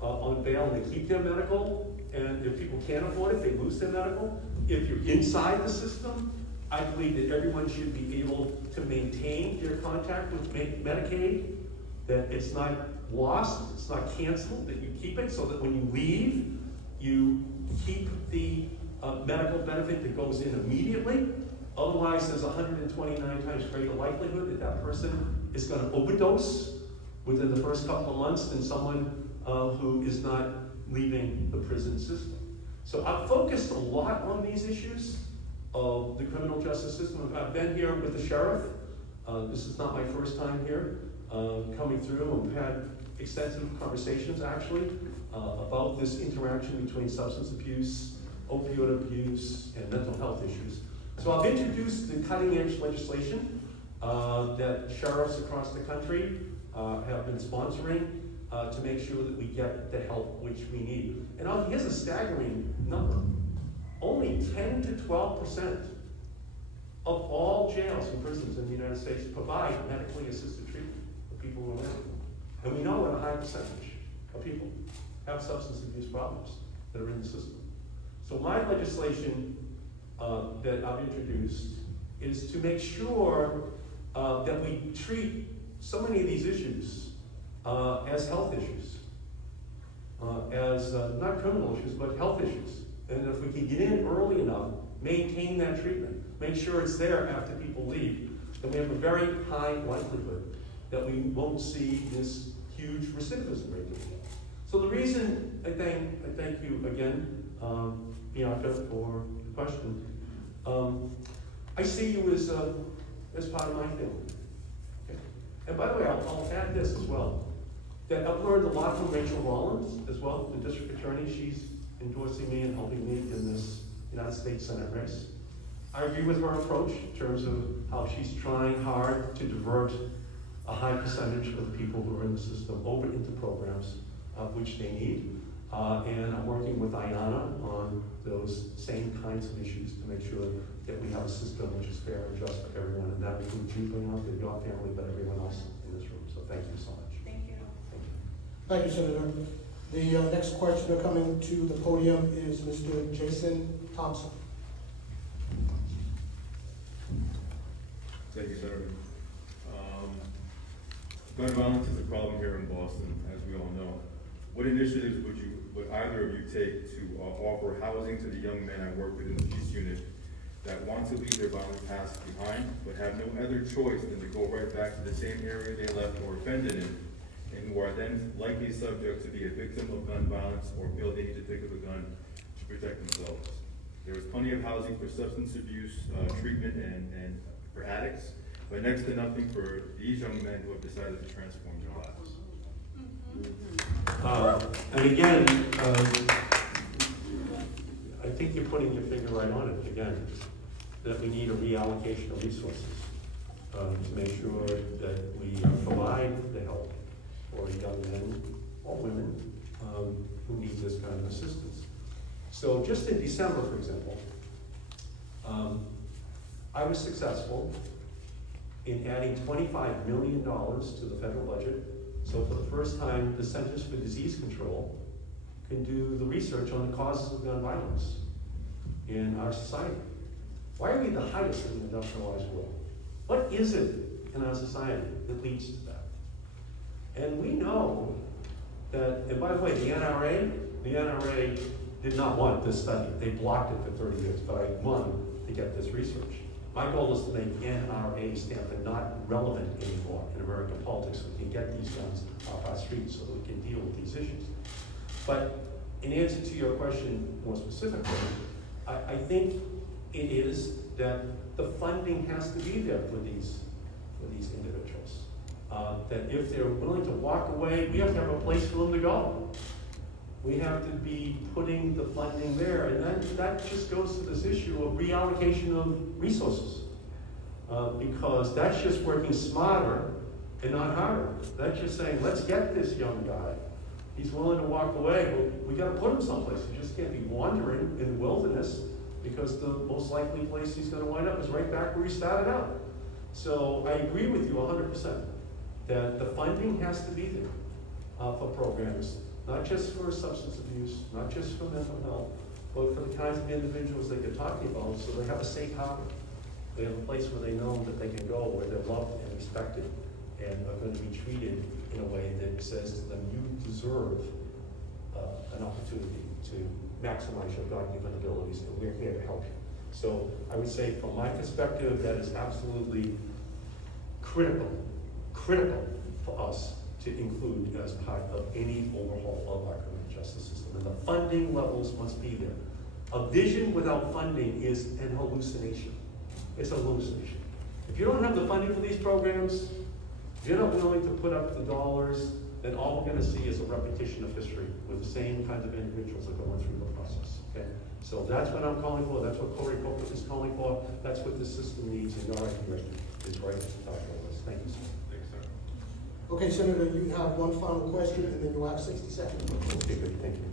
on bail and they keep their medical. And if people can't afford it, they lose their medical. If you're inside the system, I believe that everyone should be able to maintain their contact with Medicaid, that it's not lost, it's not canceled, that you keep it so that when you leave, you keep the medical benefit that goes in immediately. Otherwise, there's 129 times greater likelihood that that person is going to overdose within the first couple of months than someone who is not leaving the prison system. So I've focused a lot on these issues of the criminal justice system. I've been here with the sheriff. This is not my first time here coming through. We've had extensive conversations actually about this interaction between substance abuse, opioid abuse, and mental health issues. So I've introduced the cutting edge legislation that sheriffs across the country have been sponsoring to make sure that we get the help which we need. And here's a staggering number. Only 10 to 12% of all jails and prisons in the United States provide medically assisted treatment for people who are ill. And we know that a high percentage of people have substance abuse problems that are in the system. So my legislation that I've introduced is to make sure that we treat so many of these issues as health issues, as not criminal issues, but health issues. And if we can get in early enough, maintain that treatment, make sure it's there after people leave, then we have a very high likelihood that we won't see this huge recidivism rate. So the reason I thank you again, Bianca, for the question. I see you as part of my family. Okay. And by the way, I'll add this as well. That I've learned a lot from Rachel Rollins as well, the district attorney. She's endorsing me and helping me in this United States Senate race. I agree with her approach in terms of how she's trying hard to divert a high percentage of the people who are in the system over into programs which they need. And I'm working with Ayanna on those same kinds of issues to make sure that we have a system which is fair and just for everyone, and that includes you, Bianca, your family, but everyone else in this room. So thank you so much. Thank you. Thank you, Senator. The next questioner coming to the podium is Mr. Jason Thompson. Thank you, Senator. Gun violence is a problem here in Boston, as we all know. What initiatives would either of you take to offer housing to the young men I work with in the Peace Unit that want to leave their violent past behind, but have no other choice than to go right back to the same area they left or offended in, and who are then likely subject to be a victim of gun violence or feel they need to pick up a gun to protect themselves? There is plenty of housing for substance abuse treatment and for addicts, but next to nothing for these young men who have decided to transform their lives. And again, I think you're putting your finger right on it again, that we need a reallocation of resources to make sure that we provide the help for young men or women who need this kind of assistance. So just in December, for example, I was successful in adding $25 million to the federal budget. So for the first time, the Centers for Disease Control can do the research on the causes of gun violence in our society. Why are we the highest in the industrialized world? What is it in our society that leads to that? And we know that, and by the way, the NRA did not want this study. They blocked it for 30 years, but I won to get this research. My goal is to make NRA stand not relevant anymore in American politics, so we can get these guns off our streets so that we can deal with these issues. But in answer to your question more specifically, I think it is that the funding has to be there for these individuals. That if they're willing to walk away, we have to have a place for them to go. We have to be putting the funding there, and then that just goes to this issue of reallocation of resources. Because that's just working smarter and not harder. That's just saying, let's get this young guy. He's willing to walk away, but we gotta put him someplace. He just can't be wandering in the wilderness, because the most likely place he's gonna wind up is right back where he started out. So I agree with you 100%, that the funding has to be there for programs, not just for substance abuse, not just for mental health, but for the kinds of individuals that you're talking about, so they have a safe harbor. They have a place where they know that they can go, where they're loved and respected, and are going to be treated in a way that says to them, you deserve an opportunity to maximize your God-given abilities, and we're here to help you. So I would say, from my perspective, that is absolutely critical for us to include as part of any overhaul of our criminal justice system. And the funding levels must be there. A vision without funding is an hallucination. It's a hallucination. If you don't have the funding for these programs, if you're not willing to put up the dollars, then all we're gonna see is a repetition of history with the same kinds of individuals that are going through the process, okay? So that's what I'm calling for, that's what Cory Coker is calling for, that's what this system needs, and your idea is right at the top of this. Thank you, sir. Thanks, sir. Okay, Senator, you have one final question, and then you'll have 60 seconds. Okay, good, thank you.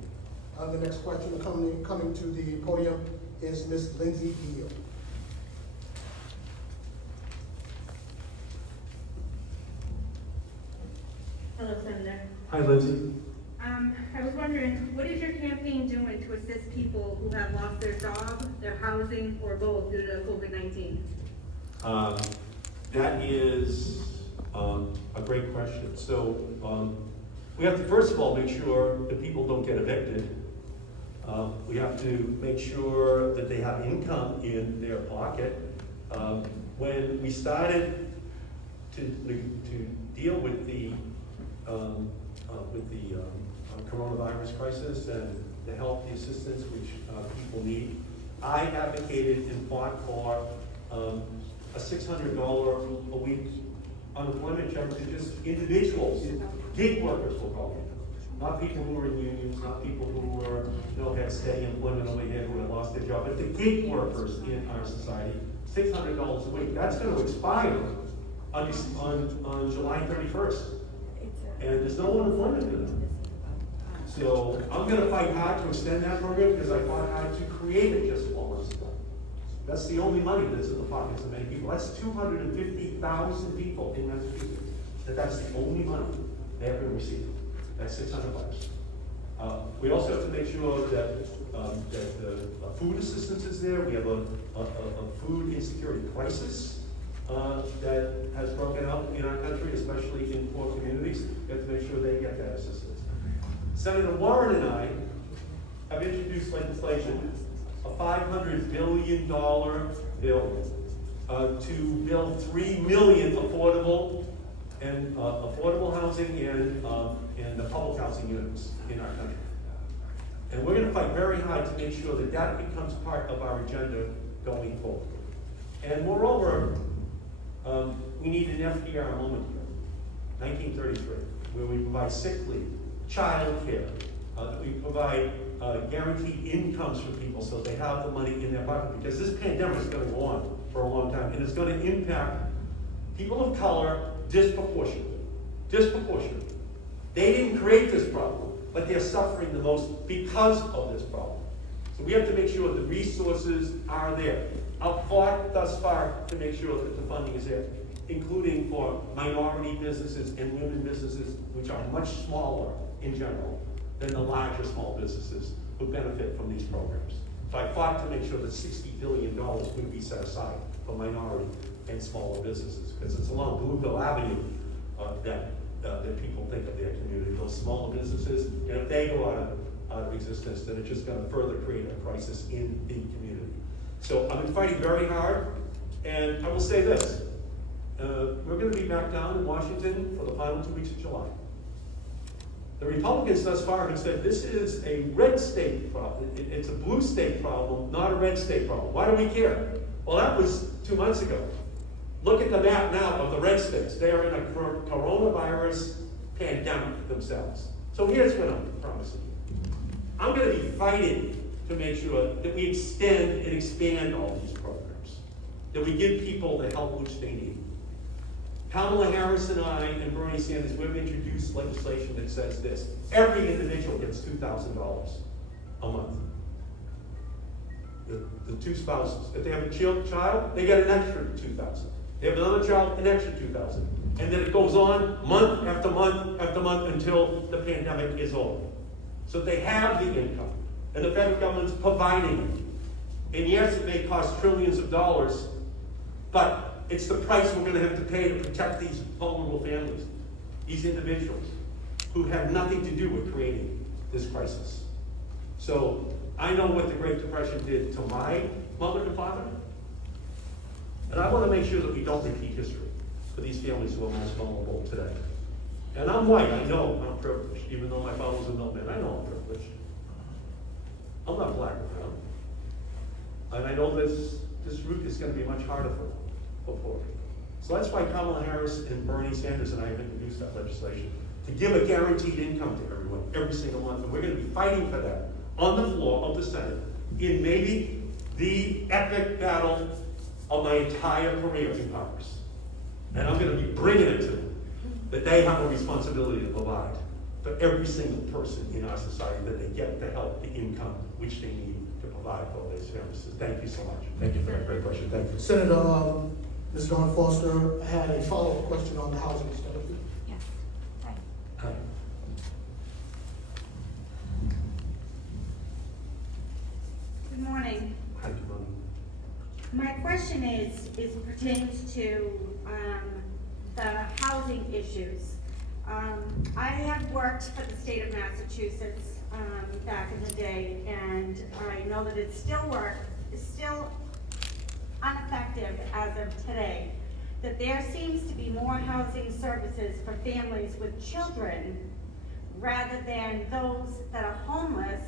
The next question coming to the podium is Ms. Lindsay Beal. Hello, Senator. Hi, Lindsay. I was wondering, what is your campaign doing to assist people who have lost their job, their housing, or both due to COVID-19? That is a great question. So we have to, first of all, make sure that people don't get evicted. We have to make sure that they have income in their pocket. When we started to deal with the coronavirus crisis and the health, the assistance which people need, I advocated and fought for a $600 a week unemployment check to just individuals, gig workers we'll call them, not people who are in unions, not people who had steady employment over here who had lost their job, but the gig workers in our society, $600 a week. That's going to expire on July 31st, and there's no unemployment in them. So I'm going to fight hard to extend that program because I fought hard to create it just 4 months ago. That's the only money that's in the pockets of many people. That's 250,000 people in Massachusetts. That's the only money they have been receiving. That's $600. We also have to make sure that the food assistance is there. We have a food insecurity crisis that has broken out in our country, especially in poor communities. We have to make sure they get that assistance. Senator Warren and I have introduced legislation, a $500 billion bill to build 3 million affordable housing and the public housing units in our country. And we're going to fight very hard to make sure that that becomes part of our agenda going forward. And moreover, we need an FDR moment here, 1933, where we provide sick leave, child care, that we provide guaranteed incomes for people so they have the money in their pocket, because this pandemic is going to go on for a long time, and it's going to impact people of color disproportionately. Disproportionately. They didn't create this problem, but they're suffering the most because of this problem. So we have to make sure the resources are there. I've fought thus far to make sure that the funding is there, including for minority businesses and women businesses, which are much smaller in general than the larger small businesses who benefit from these programs. So I fought to make sure that $60 billion would be set aside for minority and smaller businesses, because it's along Bluebill Avenue that people think of their community, those smaller businesses, and if they go out of existence, then it's just going to further create a crisis in the community. So I've been fighting very hard And I will say this, we're gonna be back down in Washington for the final 2 weeks of July. The Republicans thus far have said this is a red state problem. It's a blue state problem, not a red state problem. Why do we care? Well, that was 2 months ago. Look at the map now of the red states. They are in a coronavirus pandemic themselves. So here's what I'm promising you. I'm going to be fighting to make sure that we extend and expand all these programs, that we give people the help which they need. Kamala Harris and I and Bernie Sanders, we've introduced legislation that says this: every individual gets $2,000 a month. The two spouses. If they have a child, they get an extra $2,000. They have another child, an extra $2,000. And then it goes on month after month after month until the pandemic is over. So they have the income, and the federal government's providing it. And yes, it may cost trillions of dollars, but it's the price we're going to have to pay to protect these vulnerable families, these individuals who have nothing to do with creating this crisis. So I know what the Great Depression did to my mother and father, and I want to make sure that we don't repeat history for these families who are most vulnerable today. And I'm white, I know I'm privileged, even though my father was a milkman, I know I'm privileged. I'm not black or brown. And I know this route is going to be much harder for poor people. So that's why Kamala Harris and Bernie Sanders and I have introduced that legislation to give a guaranteed income to everyone every single month. And we're going to be fighting for that on the floor of the Senate in maybe the epic battle of my entire career in Congress. And I'm going to be bringing it to them, that they have a responsibility to provide for every single person in our society, that they get the help, the income, which they need to provide for these families. So thank you so much. Thank you for that great question. Thank you. Senator, Ms. Dawn Foster had a follow-up question on the housing study. Yes. Hi. Hi. Good morning. Hi, good morning. My question pertains to the housing issues. I have worked for the state of Massachusetts back in the day, and I know that it's still ineffective as of today. That there seems to be more housing services for families with children rather than those that are homeless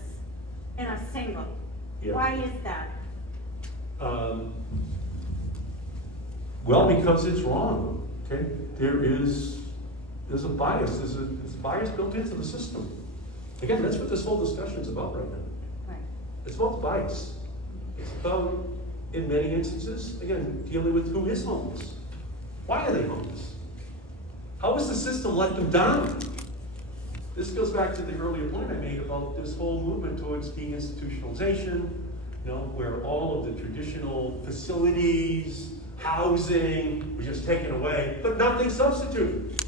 and are single. Yeah. Why is that? Well, because it's wrong, okay? There's a bias, there's a bias built into the system. Again, that's what this whole discussion is about right now. Right. It's about bias. It's about, in many instances, again, dealing with who is homeless. Why are they homeless? How has the system let them down? This goes back to the earlier point I made about this whole movement towards deinstitutionalization, where all of the traditional facilities, housing, were just taken away, but nothing substituted.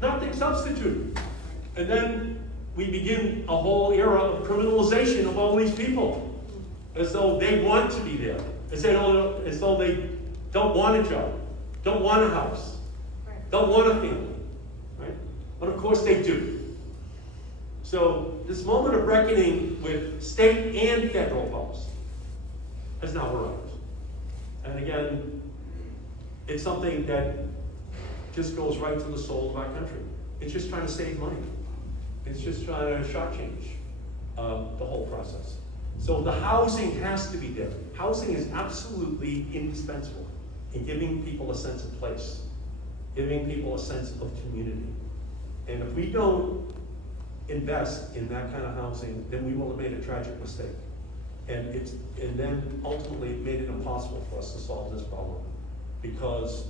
Nothing substituted. And then we begin a whole era of criminalization of all these people, as though they want to be there, as though they don't want a job, don't want a house, don't want a family, right? But of course they do. So this moment of reckoning with state and federal policy has now arrived. And again, it's something that just goes right to the soul of our country. It's just trying to save money. It's just trying to shortchange the whole process. So the housing has to be there. Housing is absolutely indispensable in giving people a sense of place, giving people a sense of community. And if we don't invest in that kind of housing, then we will have made a tragic mistake. And then ultimately it made it impossible for us to solve this problem, because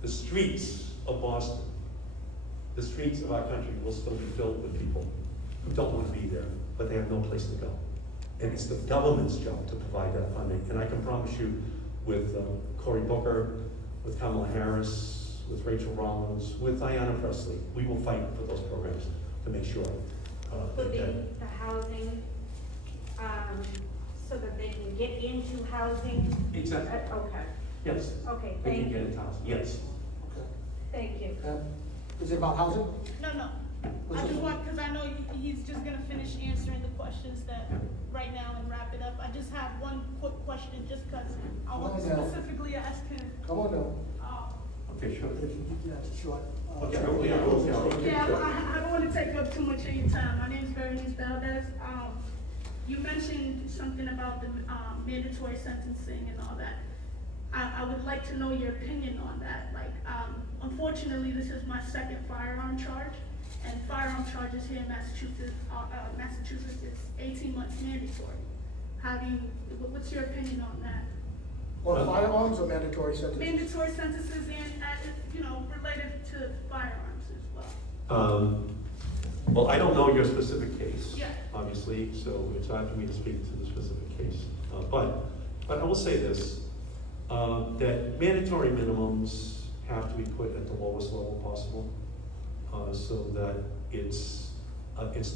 the streets of Boston, the streets of our country will still be filled with people who don't want to be there, but they have no place to go. And it's the government's job to provide that funding. And I can promise you, with Cory Booker, with Kamala Harris, with Rachel Rollins, with Ayanna Pressley, we will fight for those programs to make sure. Including the housing, so that they can get into housing? Exactly. Okay. Yes. Okay, They thank can you. get into housing. Yes. Thank you. Is it about housing? No. I just want, because I know he's just gonna finish answering the questions that right now and wrap it up. I just have one quick question, just because I want specifically, I Come on now. Okay, sure. If you keep that short. Okay, Yeah, I don't want to take up too much of your time. My name is Bernice Valdez. You mentioned something about the mandatory sentencing and all that. I would like to know your opinion on that. Like, unfortunately, this is my second firearm charge, and firearm charges here in Massachusetts is 18 months mandatory. What's your opinion on that? On firearms or mandatory sentences? Mandatory sentences and, related to firearms as well. Well, I don't know your specific case, Yeah. obviously, so it's hard for me to speak to the specific case. But I will say this, that mandatory minimums have to be put at the lowest level possible, so that it's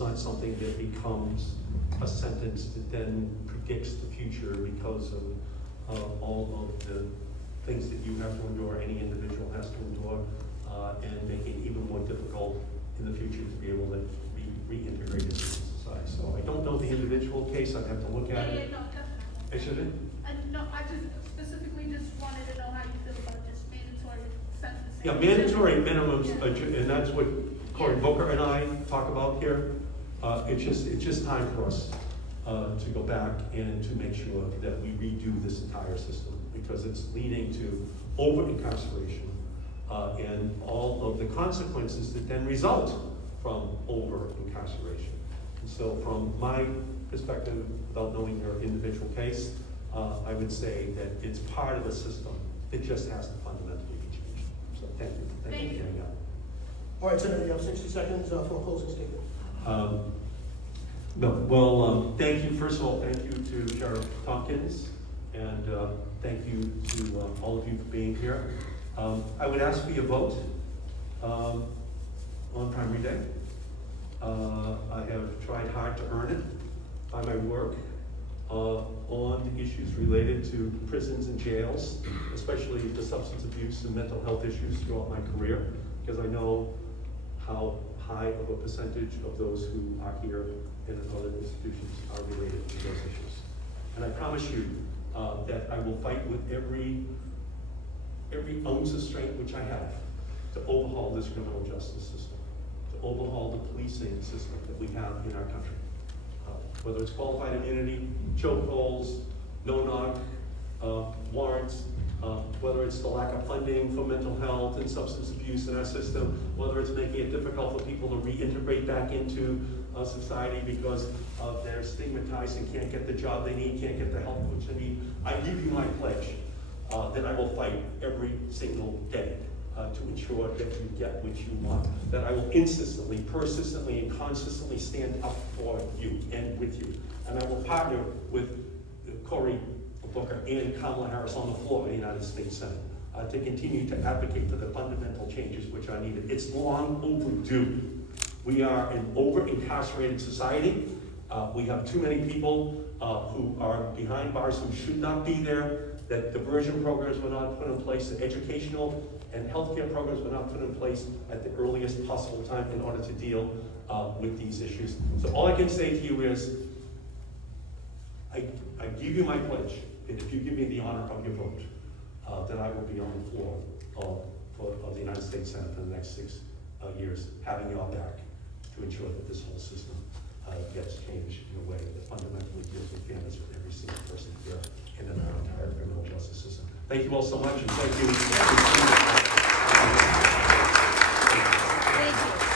not something that becomes a sentence that then predicts the future because of all of the things that you have to endure, any individual has to endure, and make it even more difficult in the future to be able to be reintegrated into society. So I don't know the individual case, I'd have to look at it. No, definitely. It shouldn't? No, I just specifically just wanted to know how you feel about just mandatory sentencing. Yeah, mandatory minimums, and that's what Cory Booker and I talk about here. It's just time for us to go back and to make sure that we redo this entire system, because it's leading to over-incarceration and all of the consequences that then result from over-incarceration. And so from my perspective, without knowing your individual case, I would say that it's part of a system that just has to fundamentally be changed. So thank you. Thank you for hearing out. All right, Senator, you have 60 seconds for a closing statement. No, well, thank you. First of all, thank you to Sheriff Tompkins, and thank you to all of you for being here. I would ask for your vote on primary day. I have tried hard to earn it by my work on the issues related to prisons and jails, especially the substance abuse and mental health issues throughout my career, because I know how high of a percentage of those who are here and in other institutions are related to those issues. And I promise you that I will fight with every ounce of strength which I have to overhaul this criminal justice system, to overhaul the policing system that we have in our country. Whether it's qualified immunity, chokeholds, no-knock warrants, whether it's the lack of funding for mental health and substance abuse in our system, whether it's making it difficult for people to reintegrate back into society because they're stigmatized and can't get the job they need, can't get the help which they need. I give you my pledge that I will fight every single day to ensure that you get what you want, that I will insistently, persistently, and consistently stand up for you and with you. And I will partner with Cory Booker and Kamala Harris on the floor of the United States Senate to continue to advocate for the fundamental changes which are needed. It's long overdue. We are an over-incarcerated society. We have too many people who are behind bars who should not be there, that diversion programs were not put in place, that educational and healthcare programs were not put in place at the earliest possible time in order to deal with these issues. So all I can say to you is, I give you my pledge that if you give me the honor of your vote, that I will be on the floor of the United States Senate for the next 6 years, having your back to ensure that this whole system gets changed in a way that fundamentally deals with fairness for every single person here and in our entire criminal justice system. Thank you all so much, and thank you. Thank you.